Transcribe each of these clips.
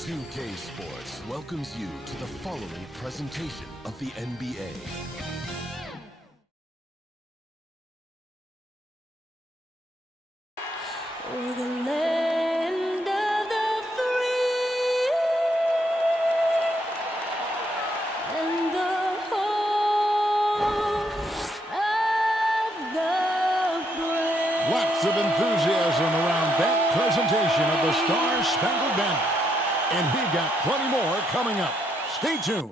2K Sports welcomes you to the following presentation of the NBA. We're the land of the free and the home of the brave. Lots of enthusiasm around that presentation of the Star-Spangled Banner. And we've got plenty more coming up. Stay tuned.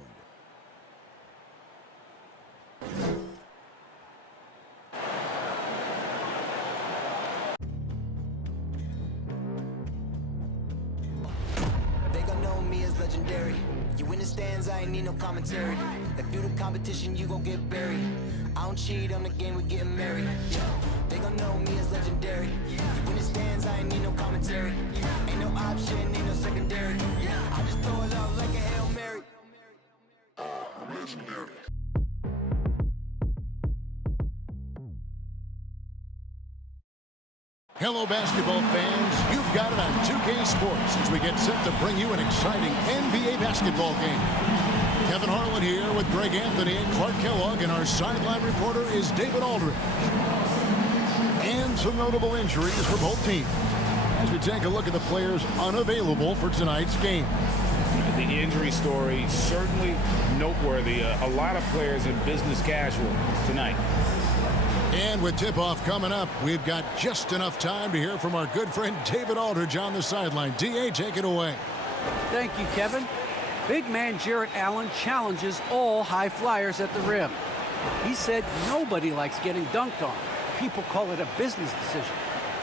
They gon' know me as legendary. You in the stands, I ain't need no commentary. If you the competition, you gon' get buried. I don't cheat on the game, we getting married. Yeah. They gon' know me as legendary. You in the stands, I ain't need no commentary. Ain't no option, ain't no secondary. I just throw it out like a Hail Mary. Legendary. Hello, basketball fans. You've got it on 2K Sports as we get set to bring you an exciting NBA basketball game. Kevin Harlan here with Greg Anthony and Clark Kellogg, and our sideline reporter is David Aldridge. And some notable injuries for both teams as we take a look at the players unavailable for tonight's game. The injury story certainly noteworthy. A lot of players in business casual tonight. And with tip-off coming up, we've got just enough time to hear from our good friend David Aldridge on the sideline. D.A., take it away. Thank you, Kevin. Big man Jarrett Allen challenges all high flyers at the rim. He said nobody likes getting dunked on. People call it a business decision.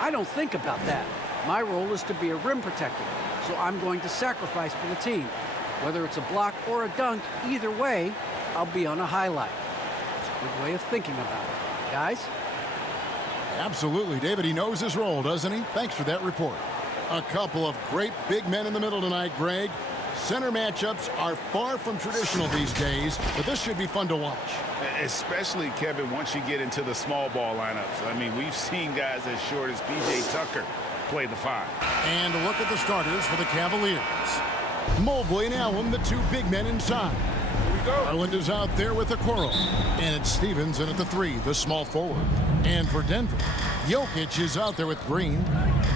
I don't think about that. My role is to be a rim protector, so I'm going to sacrifice for the team. Whether it's a block or a dunk, either way, I'll be on a highlight. It's a good way of thinking about it. Guys? Absolutely, David. He knows his role, doesn't he? Thanks for that report. A couple of great big men in the middle tonight, Greg. Center matchups are far from traditional these days, but this should be fun to watch. Especially, Kevin, once you get into the small ball lineups. I mean, we've seen guys as short as P.J. Tucker play the 5. And a look at the starters for the Cavaliers. Mobley and Allen, the two big men inside. Garland is out there with the Okoro. And it's Stevens in at the 3, the small forward. And for Denver, Jokic is out there with Green.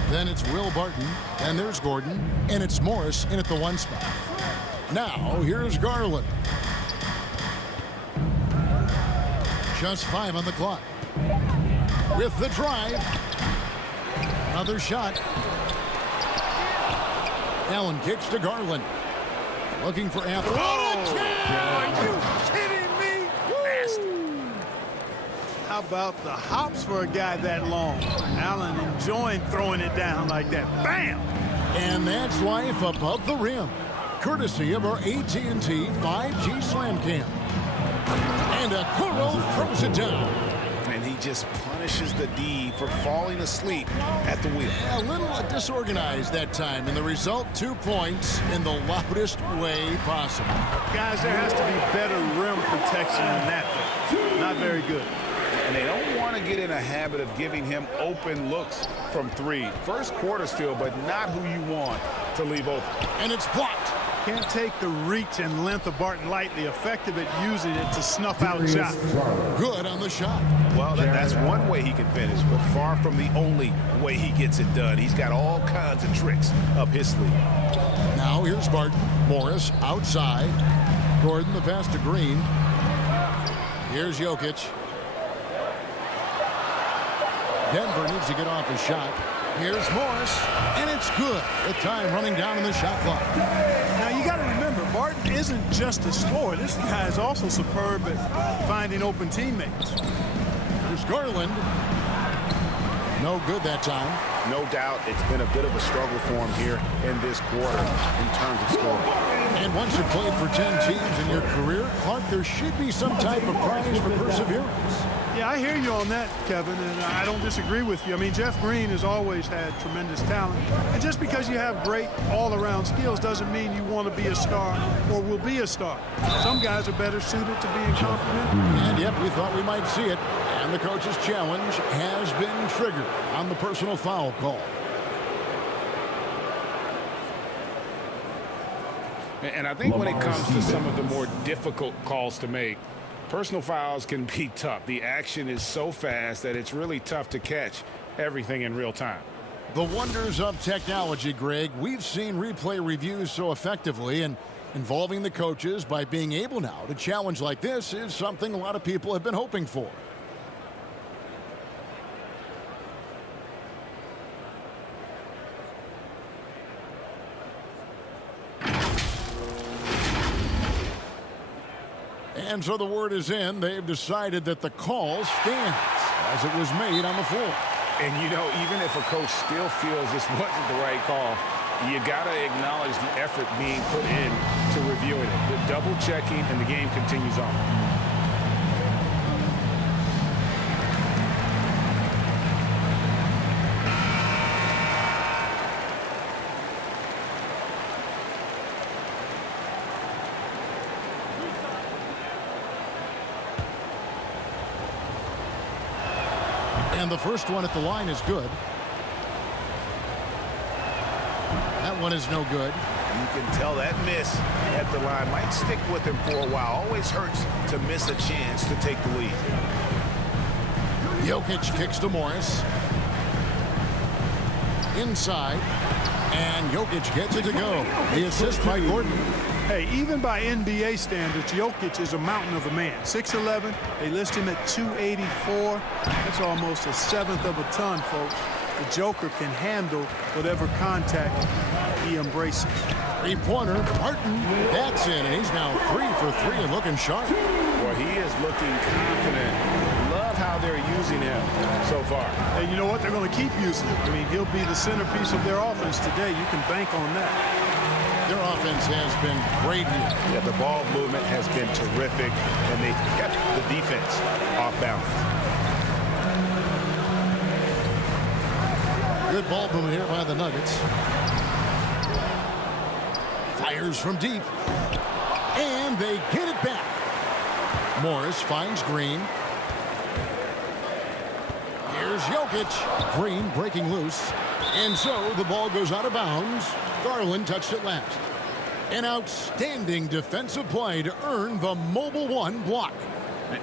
Then it's Will Barton. And there's Gordon. And it's Morris in at the 1 spot. Now, here's Garland. Just 5 on the clock. With the drive. Another shot. Allen kicks to Garland. Looking for Anthony. Are you kidding me? Nasty. How about the hops for a guy that long? Allen enjoying throwing it down like that. Bam! And that's life above the rim. Courtesy of our AT&T 5G Slam Cam. And Okoro throws it down. And he just punishes the D for falling asleep at the wheel. A little disorganized that time, and the result, 2 points in the loudest way possible. Guys, there has to be better rim protection than that, though. Not very good. And they don't want to get in a habit of giving him open looks from 3. First quarter still, but not who you want to leave open. And it's blocked. Can't take the reach and length of Barton lightly. Effective at using it to snuff out shots. Good on the shot. Well, that's one way he can finish, but far from the only way he gets it done. He's got all kinds of tricks up his sleeve. Now here's Barton. Morris outside. Gordon the pass to Green. Here's Jokic. Denver needs to get off his shot. Here's Morris, and it's good. The time running down in the shot clock. Now, you got to remember, Barton isn't just a scorer. This guy is also superb at finding open teammates. Here's Garland. No good that time. No doubt it's been a bit of a struggle for him here in this quarter in terms of scoring. And once you've played for 10 teams in your career, Clark, there should be some type of prize for perseverance. Yeah, I hear you on that, Kevin, and I don't disagree with you. I mean, Jeff Green has always had tremendous talent. And just because you have great all-around skills doesn't mean you want to be a star or will be a star. Some guys are better suited to being complimented. And, yep, we thought we might see it. And the coach's challenge has been triggered on the personal foul call. And I think when it comes to some of the more difficult calls to make, personal fouls can be tough. The action is so fast that it's really tough to catch everything in real time. The wonders of technology, Greg. We've seen replay reviews so effectively, and involving the coaches by being able now to challenge like this is something a lot of people have been hoping for. And so the word is in. They've decided that the call stands as it was made on the floor. And, you know, even if a coach still feels this wasn't the right call, you got to acknowledge the effort being put in to reviewing it. The double checking, and the game continues on. And the first one at the line is good. That one is no good. You can tell that miss at the line might stick with him for a while. Always hurts to miss a chance to take the lead. Jokic kicks to Morris. Inside. And Jokic gets it to go. The assist by Gordon. Hey, even by NBA standards, Jokic is a mountain of a man. 6'11", they list him at 284. That's almost a seventh of a ton, folks. The Joker can handle whatever contact he embraces. Three-pointer, Martin, that's in, and he's now 3 for 3 and looking sharp. Well, he is looking confident. Love how they're using him so far. And you know what? They're going to keep using him. I mean, he'll be the centerpiece of their offense today. You can bank on that. Their offense has been great here. Yeah, the ball movement has been terrific, and they've kept the defense off balance. Good ball movement here by the Nuggets. Fires from deep. And they get it back. Morris finds Green. Here's Jokic. Green breaking loose. And so the ball goes out of bounds. Garland touched it last. An outstanding defensive play to earn the Mobile One block.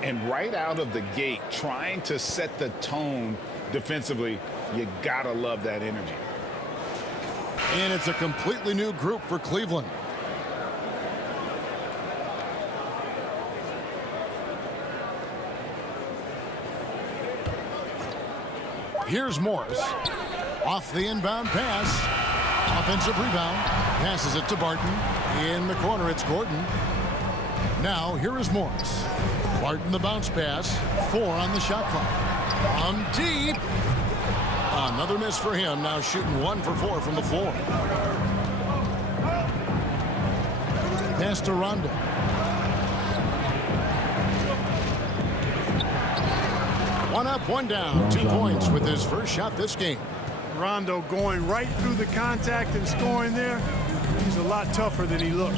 And right out of the gate, trying to set the tone defensively, you gotta love that energy. And it's a completely new group for Cleveland. Here's Morris. Off the inbound pass. Offensive rebound. Passes it to Barton. In the corner, it's Gordon. Now, here is Morris. Barton the bounce pass. 4 on the shot clock. On deep. Another miss for him. Now shooting 1 for 4 from the floor. Pass to Rondo. One up, one down. 2 points with his first shot this game. Rondo going right through the contact and scoring there. He's a lot tougher than he looks.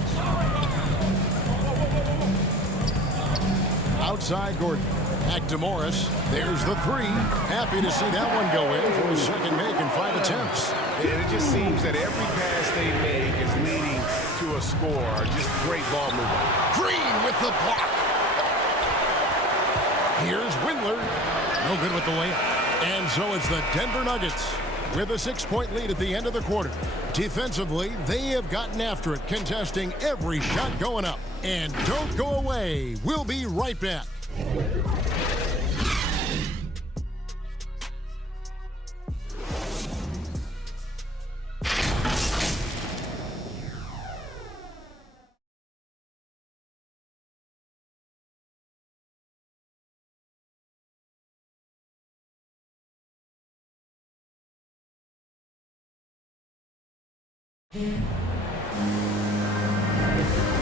Outside Gordon. Back to Morris. There's the 3. Happy to see that one go in for his second make in 5 attempts. And it just seems that every pass they make is leading to a score. Just great ball movement. Green with the block. Here's Windler. No good with the layup. And so it's the Denver Nuggets with a 6-point lead at the end of the quarter. Defensively, they have gotten after it, contesting every shot going up. And don't go away. We'll be right back.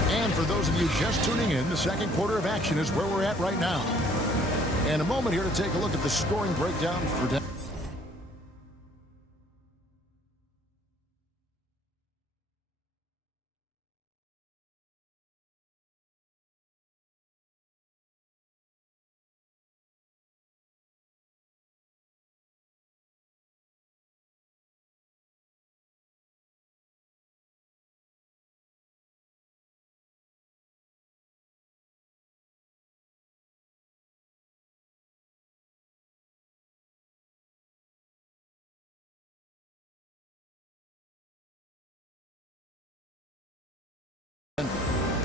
And for those of you just tuning in, the second quarter of action is where we're at right now. And a moment here to take a look at the scoring breakdown for Denver.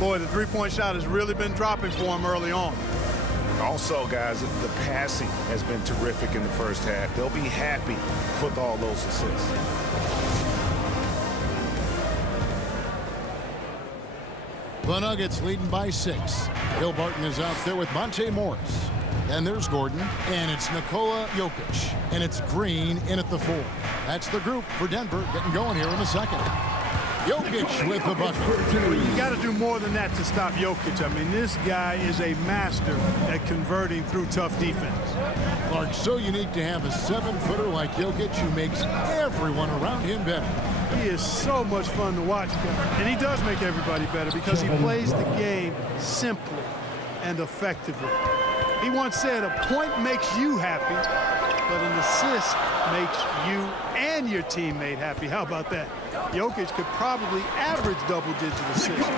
Boy, the three-point shot has really been dropping for him early on. Also, guys, the passing has been terrific in the first half. They'll be happy with all those assists. The Nuggets leading by 6. Bill Barton is out there with Monte Morris. And there's Gordon. And it's Nikola Jokic. And it's Green in at the 4. That's the group for Denver getting going here in the second. Jokic with the bucket. Well, you got to do more than that to stop Jokic. I mean, this guy is a master at converting through tough defense. Clark, so unique to have a 7-footer like Jokic who makes everyone around him better. He is so much fun to watch, and he does make everybody better because he plays the game simply and effectively. He once said, a point makes you happy, but an assist makes you and your teammate happy. How about that? Jokic could probably average double-digit assists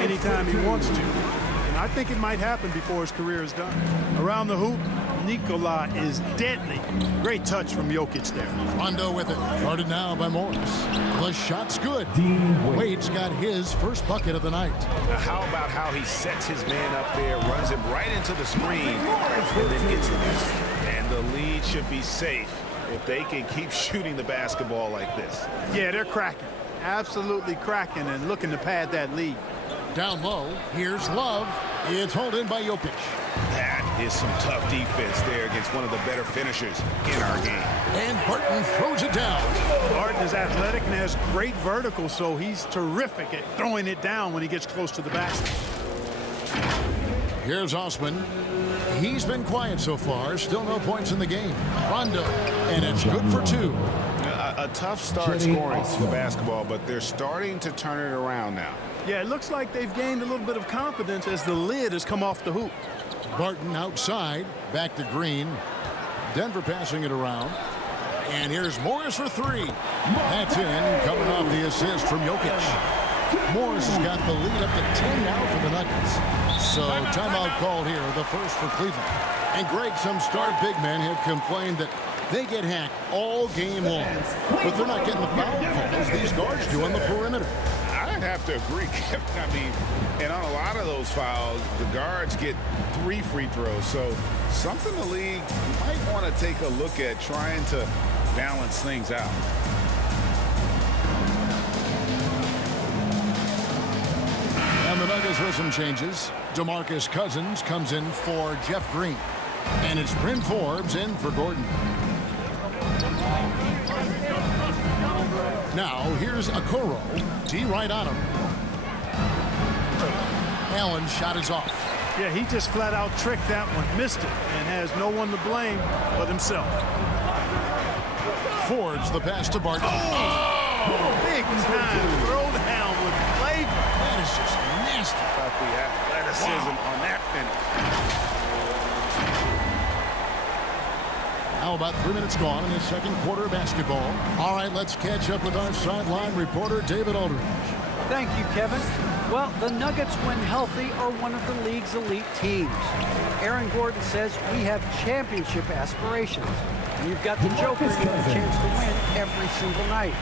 anytime he wants to, and I think it might happen before his career is done. Around the hoop, Nikola is deadly. Great touch from Jokic there. Rondo with it. Guarded now by Morris. The shot's good. Wade's got his first bucket of the night. Now, how about how he sets his man up there, runs him right into the screen, and then gets the basket. And the lead should be safe if they can keep shooting the basketball like this. Yeah, they're cracking. Absolutely cracking and looking to pad that lead. Down low, here's Love. It's hauled in by Jokic. That is some tough defense there against one of the better finishers in our game. And Barton throws it down. Barton is athletic and has great vertical, so he's terrific at throwing it down when he gets close to the basket. Here's Osman. He's been quiet so far. Still no points in the game. Rondo. And it's good for 2. A tough start scoring the basketball, but they're starting to turn it around now. Yeah, it looks like they've gained a little bit of confidence as the lid has come off the hoop. Barton outside. Back to Green. Denver passing it around. And here's Morris for 3. That's in, coming off the assist from Jokic. Morris has got the lead up to 10 now for the Nuggets. So timeout called here, the first for Cleveland. And Greg, some star big men have complained that they get hacked all game long. But they're not getting the foul calls these guards do on the perimeter. I'd have to agree, Kevin. I mean, and on a lot of those fouls, the guards get 3 free throws. So something the league might want to take a look at trying to balance things out. And the Nuggets with some changes. DeMarcus Cousins comes in for Jeff Green. And it's Bryn Forbes in for Gordon. Now, here's Okoro. D right on him. Allen's shot is off. Yeah, he just flat out tricked that one, missed it, and has no one to blame but himself. Forbes the pass to Barton. Big time throw down with flavor. That is just nasty. About the athleticism on that finish. Now about 3 minutes gone in the second quarter of basketball. All right, let's catch up with our sideline reporter, David Aldridge. Thank you, Kevin. Well, the Nuggets, when healthy, are one of the league's elite teams. Aaron Gordon says we have championship aspirations. And you've got the Joker with a chance to win every single night.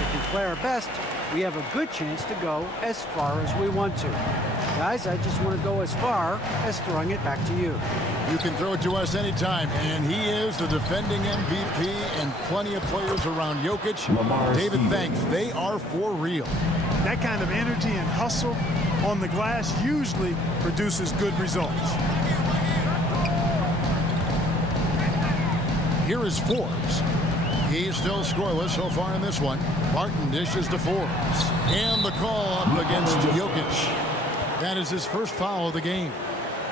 If we play our best, we have a good chance to go as far as we want to. Guys, I just want to go as far as throwing it back to you. You can throw it to us anytime, and he is the defending MVP and plenty of players around Jokic. David, thanks. They are for real. That kind of energy and hustle on the glass usually produces good results. Here is Forbes. He's still scoreless so far in this one. Barton dishes to Forbes. And the call up against Jokic. That is his first foul of the game.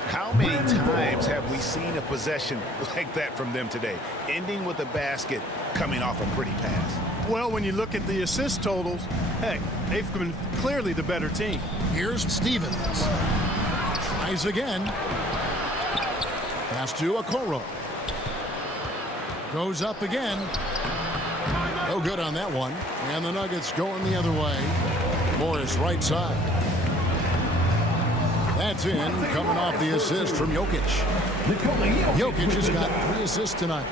How many times have we seen a possession like that from them today? Ending with a basket, coming off a pretty pass. Well, when you look at the assist totals, hey, they've been clearly the better team. Here's Stevens. Tries again. Pass to Okoro. Goes up again. No good on that one. And the Nuggets going the other way. Morris right side. That's in, coming off the assist from Jokic. Jokic has got 3 assists tonight.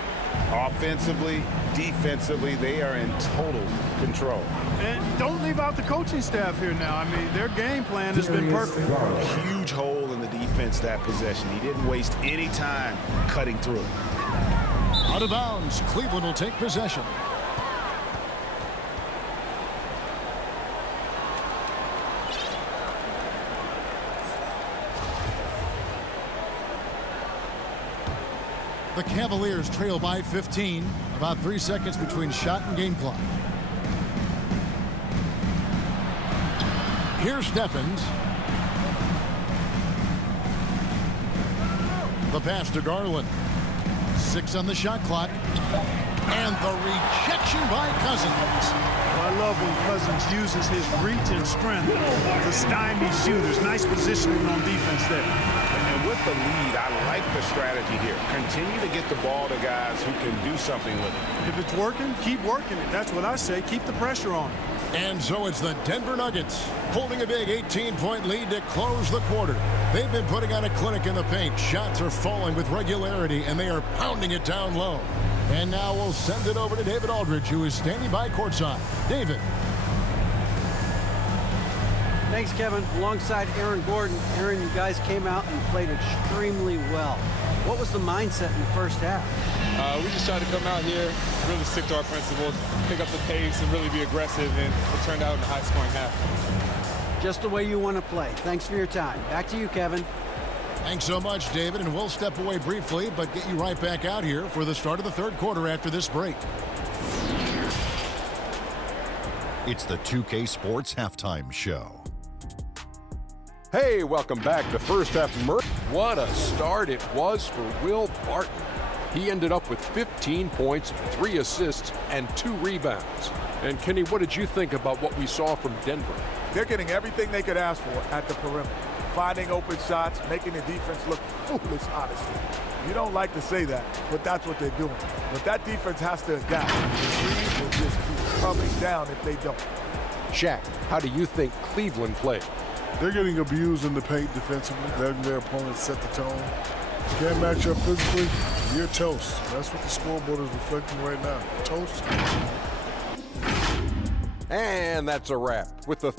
Offensively, defensively, they are in total control. And don't leave out the coaching staff here now. I mean, their game plan has been perfect. Huge hole in the defense that possession. He didn't waste any time cutting through. Out of bounds. Cleveland will take possession. The Cavaliers trail by 15. About 3 seconds between shot and game clock. Here's Stephens. The pass to Garland. 6 on the shot clock. And the rejection by Cousins. I love when Cousins uses his reach and strength to stymie shooters. Nice positioning on defense there. And with the lead, I like the strategy here. Continue to get the ball to guys who can do something with it. If it's working, keep working it. That's what I say. Keep the pressure on. And so it's the Denver Nuggets holding a big 18-point lead to close the quarter. They've been putting on a clinic in the paint. Shots are falling with regularity, and they are pounding it down low. And now we'll send it over to David Aldridge, who is standing by courtside. David. Thanks, Kevin. Alongside Aaron Gordon. Aaron, you guys came out and played extremely well. What was the mindset in the first half? We just tried to come out here, really stick to our principles, pick up the pace, and really be aggressive, and it turned out in a high-scoring half. Just the way you want to play. Thanks for your time. Back to you, Kevin. Thanks so much, David, and we'll step away briefly, but get you right back out here for the start of the third quarter after this break. It's the 2K Sports Halftime Show. Hey, welcome back to First Half. What a start it was for Will Barton. He ended up with 15 points, 3 assists, and 2 rebounds. And Kenny, what did you think about what we saw from Denver? They're getting everything they could ask for at the perimeter. Finding open shots, making the defense look foolish, honestly. You don't like to say that, but that's what they're doing. But that defense has to adapt. The threes will just keep coming down if they don't. Shaq, how do you think Cleveland played? They're getting abused in the paint defensively. Letting their opponents set the tone. Can't match up physically, you're toast. That's what the scoreboard is reflecting right now. Toast. And that's a wrap with the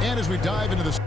And as we dive into the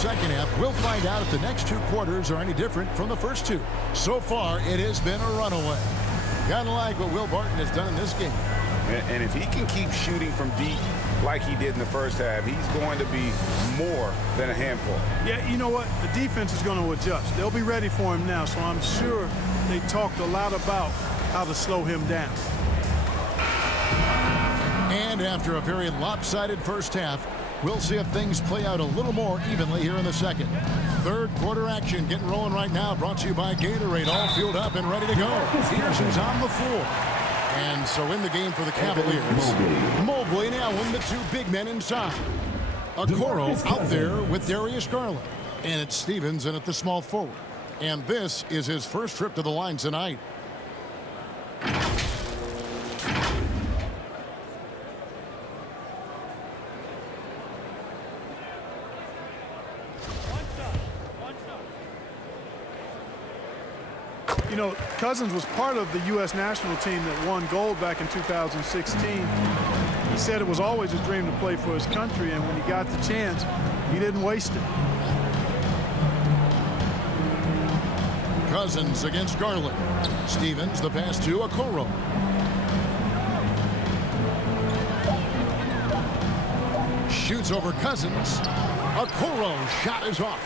Second half, we'll find out if the next two quarters are any different from the first two. So far, it has been a runaway. Kind of like what Will Barton has done in this game. And if he can keep shooting from deep like he did in the first half, he's going to be more than a handful. Yeah, you know what? The defense is going to adjust. They'll be ready for him now, so I'm sure they talked a lot about how to slow him down. And after a very lopsided first half, we'll see if things play out a little more evenly here in the second. Third quarter action getting rolling right now, brought to you by Gatorade, all fueled up and ready to go. Here's who's on the floor. And so in the game for the Cavaliers, Mobley and Allen, the two big men inside. Okoro out there with Darius Garland. And it's Stevens in at the small forward. And this is his first trip to the line tonight. You know, Cousins was part of the U.S. national team that won gold back in 2016. He said it was always a dream to play for his country, and when he got the chance, he didn't waste it. Cousins against Garland. Stevens, the pass to Okoro. Shoots over Cousins. Okoro shot is off.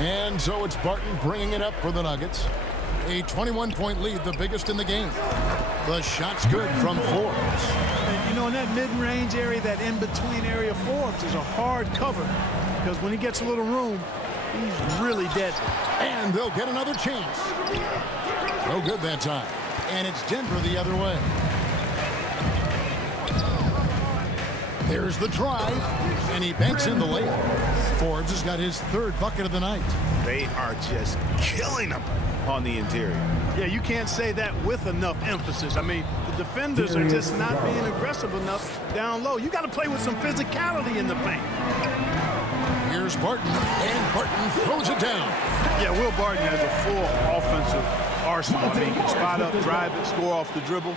And so it's Barton bringing it up for the Nuggets. A 21-point lead, the biggest in the game. The shot's good from Forbes. And, you know, in that mid-range area, that in-between area, Forbes is a hard cover because when he gets a little room, he's really deadly. And they'll get another chance. No good that time. And it's Denver the other way. There's the drive, and he banks in the layup. Forbes has got his third bucket of the night. They are just killing them on the interior. Yeah, you can't say that with enough emphasis. I mean, the defenders are just not being aggressive enough down low. You got to play with some physicality in the paint. Here's Barton, and Barton throws it down. Yeah, Will Barton has a full offensive arsenal. I mean, he can spot up, drive it, score off the dribble.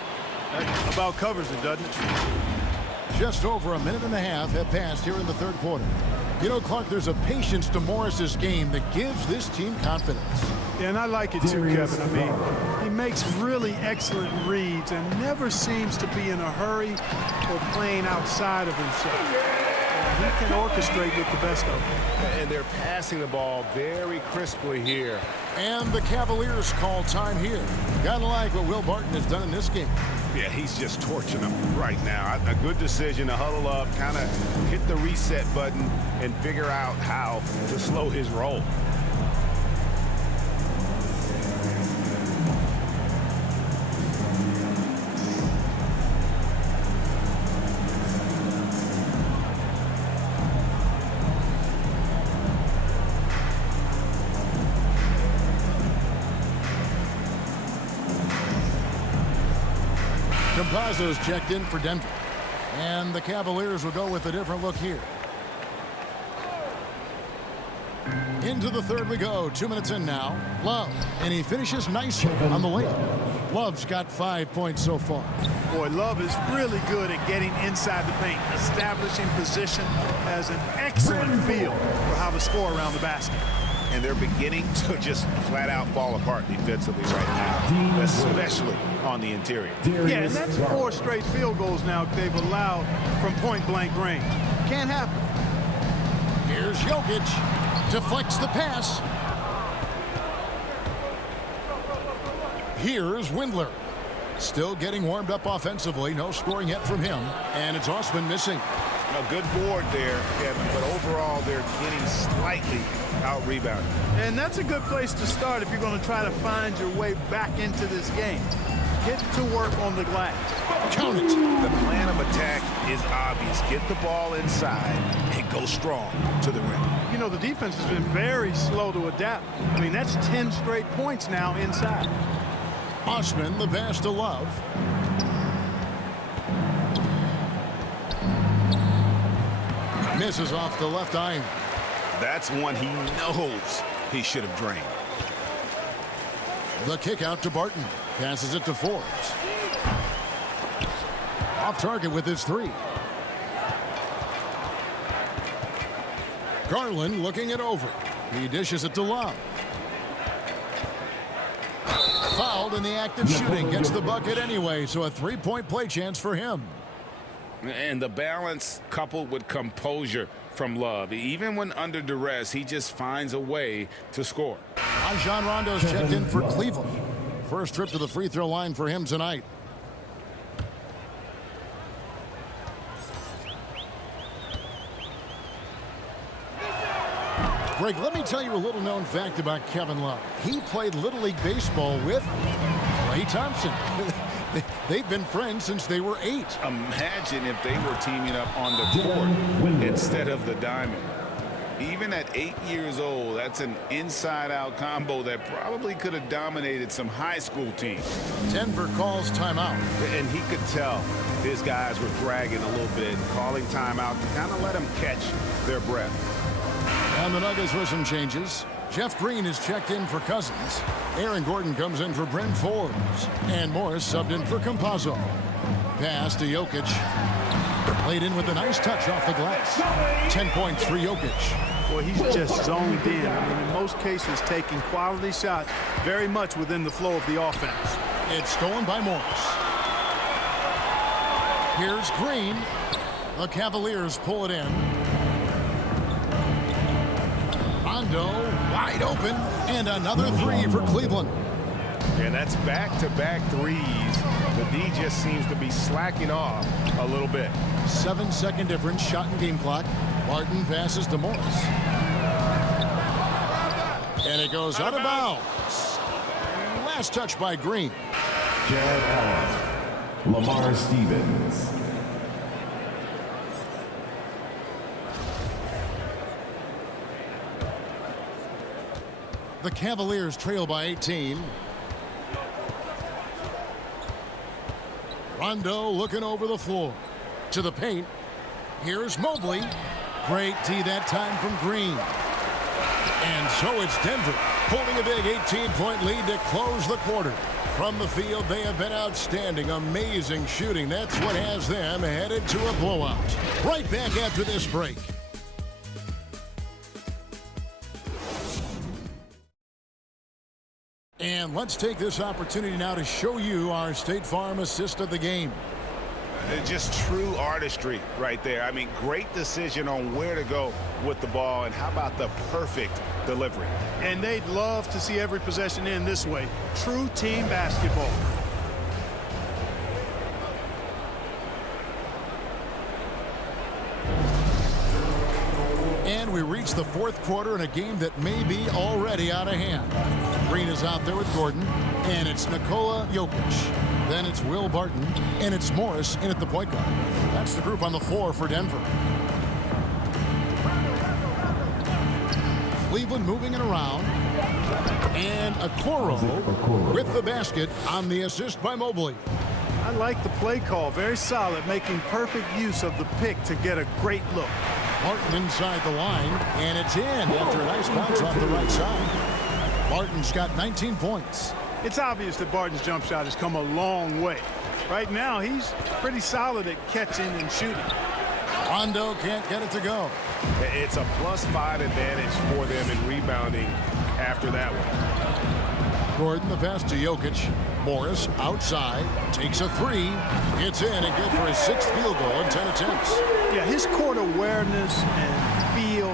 That about covers it, doesn't it? Just over a minute and a half have passed here in the third quarter. You know, Clark, there's a patience to Morris's game that gives this team confidence. Yeah, and I like it too, Kevin. I mean, he makes really excellent reads and never seems to be in a hurry or playing outside of himself. He can orchestrate with the best of them. And they're passing the ball very crisply here. And the Cavaliers call time here. Gotta like what Will Barton has done in this game. Yeah, he's just torching them right now. A good decision to huddle up, kind of hit the reset button, and figure out how to slow his roll. Campazzo's checked in for Denver. And the Cavaliers will go with a different look here. Into the third we go. 2 minutes in now. Love. And he finishes nicely on the layup. Love's got 5 points so far. Boy, Love is really good at getting inside the paint, establishing position, has an excellent feel for how to score around the basket. And they're beginning to just flat out fall apart defensively right now, especially on the interior. Yeah, and that's 4 straight field goals now they've allowed from point-blank range. Can't happen. Here's Jokic. Deflects the pass. Here's Windler. Still getting warmed up offensively. No scoring yet from him. And it's Osman missing. A good board there, Kevin, but overall they're getting slightly out-rebounded. And that's a good place to start if you're going to try to find your way back into this game. Get to work on the glass. Count it. The plan of attack is obvious. Get the ball inside and go strong to the rim. You know, the defense has been very slow to adapt. I mean, that's 10 straight points now inside. Osman, the pass to Love. Misses off the left iron. That's one he knows he should have drained. The kick out to Barton. Passes it to Forbes. Off target with his 3. Garland looking it over. He dishes it to Love. Fouled in the act of shooting. Gets the bucket anyway, so a three-point play chance for him. And the balance coupled with composure from Love. Even when under duress, he just finds a way to score. Rajon Rondo's checked in for Cleveland. First trip to the free throw line for him tonight. Greg, let me tell you a little known fact about Kevin Love. He played Little League Baseball with Klay Thompson. They've been friends since they were 8. Imagine if they were teaming up on the court instead of the diamond. Even at 8 years old, that's an inside-out combo that probably could have dominated some high school teams. Denver calls timeout. And he could tell his guys were dragging a little bit, calling timeout to kind of let them catch their breath. And the Nuggets with some changes. Jeff Green is checked in for Cousins. Aaron Gordon comes in for Bryn Forbes. And Morris subbed in for Campazzo. Pass to Jokic. Played in with a nice touch off the glass. 10 points for Jokic. Well, he's just zoned in. I mean, in most cases, taking quality shots very much within the flow of the offense. It's stolen by Morris. Here's Green. The Cavaliers pull it in. Rondo wide open, and another three for Cleveland. And that's back-to-back threes. The D just seems to be slacking off a little bit. 7-second difference, shot and game clock. Martin passes to Morris. And it goes out of bounds. Last touch by Green. Jad Allen, Lamar Stevens. The Cavaliers trail by 18. Rondo looking over the floor. To the paint. Here's Mobley. Great D that time from Green. And so it's Denver holding a big 18-point lead to close the quarter. From the field, they have been outstanding. Amazing shooting. That's what has them headed to a blowout. Right back after this break. And let's take this opportunity now to show you our State Farm assist of the game. Just true artistry right there. I mean, great decision on where to go with the ball, and how about the perfect delivery? And they'd love to see every possession end this way. True team basketball. And we reach the fourth quarter in a game that may be already out of hand. Green is out there with Gordon, and it's Nikola Jokic. Then it's Will Barton, and it's Morris in at the point guard. That's the group on the floor for Denver. Cleveland moving it around. And Okoro with the basket on the assist by Mobley. I like the play call. Very solid, making perfect use of the pick to get a great look. Martin inside the line, and it's in after a nice bounce off the right side. Barton's got 19 points. It's obvious that Barton's jump shot has come a long way. Right now, he's pretty solid at catching and shooting. Rondo can't get it to go. It's a +5 advantage for them in rebounding after that one. Gordon, the pass to Jokic. Morris outside, takes a three. It's in and good for his 6th field goal in 10 attempts. Yeah, his court awareness and feel,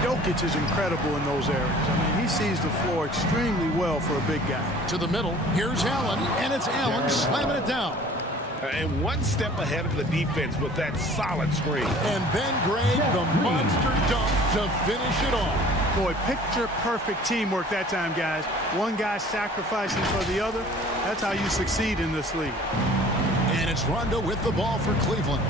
Jokic is incredible in those areas. I mean, he sees the floor extremely well for a big guy. To the middle, here's Allen, and it's Allen slamming it down. And one step ahead of the defense with that solid screen. And Ben Gray, the monster dunk to finish it off. Boy, picture-perfect teamwork that time, guys. One guy sacrificing for the other. That's how you succeed in this league. And it's Rondo with the ball for Cleveland.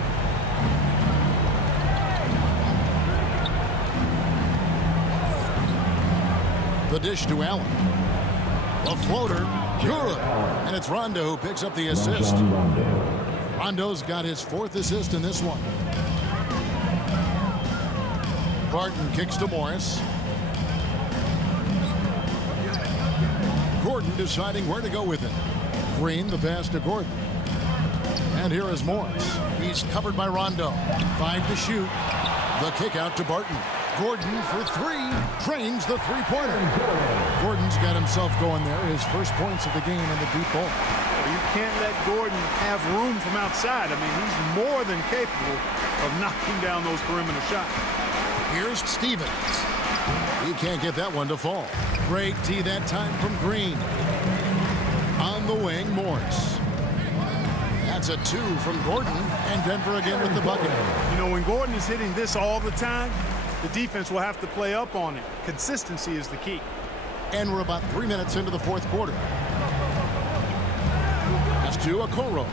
The dish to Allen. The floater, good. And it's Rondo who picks up the assist. Rondo's got his 4th assist in this one. Barton kicks to Morris. Gordon deciding where to go with it. Green, the pass to Gordon. And here is Morris. He's covered by Rondo. 5 to shoot. The kick out to Barton. Gordon for three. Drains the three-pointer. Gordon's got himself going there. His first points of the game in the deep ball. You can't let Gordon have room from outside. I mean, he's more than capable of knocking down those perimeter shots. Here's Stevens. He can't get that one to fall. Great D that time from Green. On the wing, Morris. That's a 2 from Gordon, and Denver again with the bucket. You know, when Gordon is hitting this all the time, the defense will have to play up on it. Consistency is the key. And we're about 3 minutes into the fourth quarter. Pass to Okoro.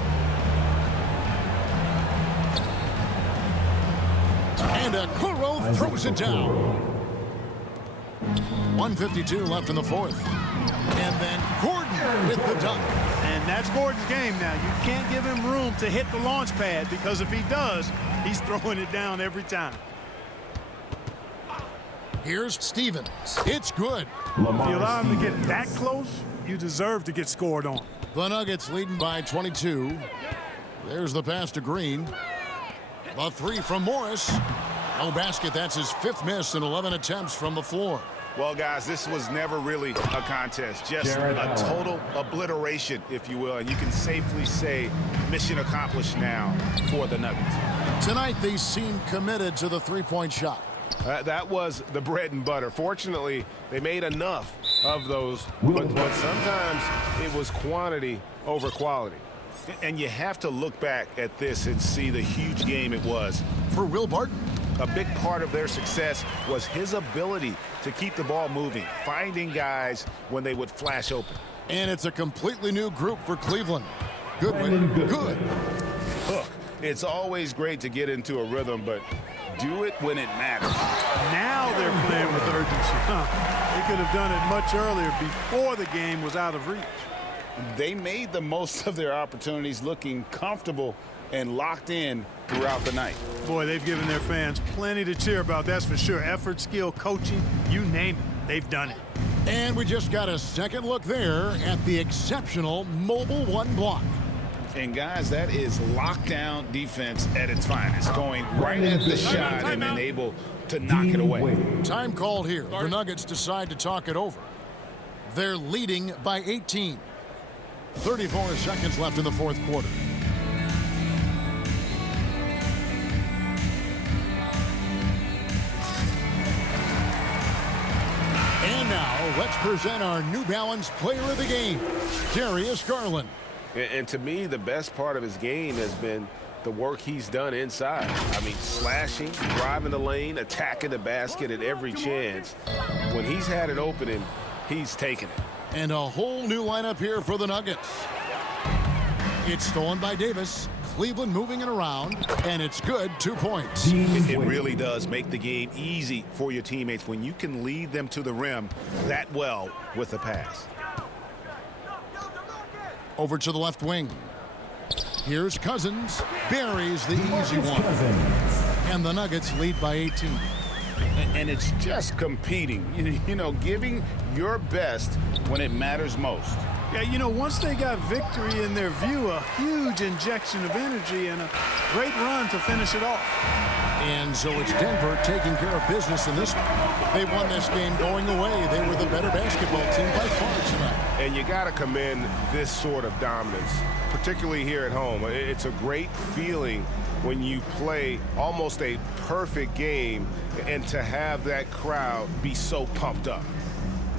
And Okoro throws it down. 1:52 left in the fourth. And then Gordon with the dunk. And that's Gordon's game now. You can't give him room to hit the launch pad, because if he does, he's throwing it down every time. Here's Stevens. It's good. If you allow him to get that close, you deserve to get scored on. The Nuggets leading by 22. There's the pass to Green. The three from Morris. No basket. That's his 5th miss in 11 attempts from the floor. Well, guys, this was never really a contest, just a total obliteration, if you will, and you can safely say mission accomplished now for the Nuggets. Tonight, they seem committed to the three-point shot. That was the bread and butter. Fortunately, they made enough of those, but sometimes it was quantity over quality. And you have to look back at this and see the huge game it was for Will Barton. A big part of their success was his ability to keep the ball moving, finding guys when they would flash open. And it's a completely new group for Cleveland. Goodwin, good. Look, it's always great to get into a rhythm, but do it when it matters. Now they're playing with urgency. They could have done it much earlier, before the game was out of reach. They made the most of their opportunities, looking comfortable and locked in throughout the night. Boy, they've given their fans plenty to cheer about, that's for sure. Effort, skill, coaching, you name it, they've done it. And we just got a second look there at the exceptional Mobile One block. And guys, that is lockdown defense at its finest, going right at the shot and then able to knock it away. Time called here. The Nuggets decide to talk it over. They're leading by 18. 34 seconds left in the fourth quarter. And now, let's present our New Balance Player of the Game, Darius Garland. And to me, the best part of his game has been the work he's done inside. I mean, slashing, driving the lane, attacking the basket at every chance. When he's had an opening, he's taken it. And a whole new lineup here for the Nuggets. It's stolen by Davis. Cleveland moving it around, and it's good. 2 points. It really does make the game easy for your teammates when you can lead them to the rim that well with a pass. Over to the left wing. Here's Cousins. Buries the easy one. And the Nuggets lead by 18. And it's just competing, you know, giving your best when it matters most. Yeah, you know, once they got victory in their view, a huge injection of energy and a great run to finish it off. And so it's Denver taking care of business in this one. They won this game going away. They were the better basketball team by far tonight. And you got to commend this sort of dominance, particularly here at home. It's a great feeling when you play almost a perfect game and to have that crowd be so pumped up.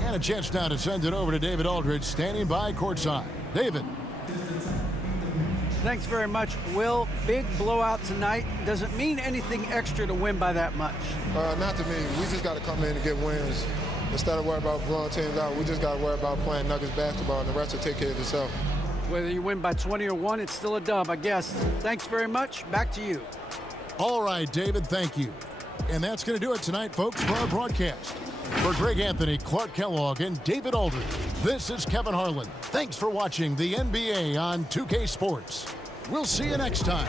And a chance now to send it over to David Aldridge, standing by courtside. David. Thanks very much, Will. Big blowout tonight. Does it mean anything extra to win by that much? Not to me. We just got to come in and get wins. Instead of worrying about blowing teams out, we just got to worry about playing Nuggets basketball, and the rest will take care of itself. Whether you win by 20 or 1, it's still a dub, I guess. Thanks very much. Back to you. All right, David, thank you. And that's going to do it tonight, folks, for our broadcast. For Greg Anthony, Clark Kellogg, and David Aldridge, this is Kevin Harlan. Thanks for watching the NBA on 2K Sports. We'll see you next time.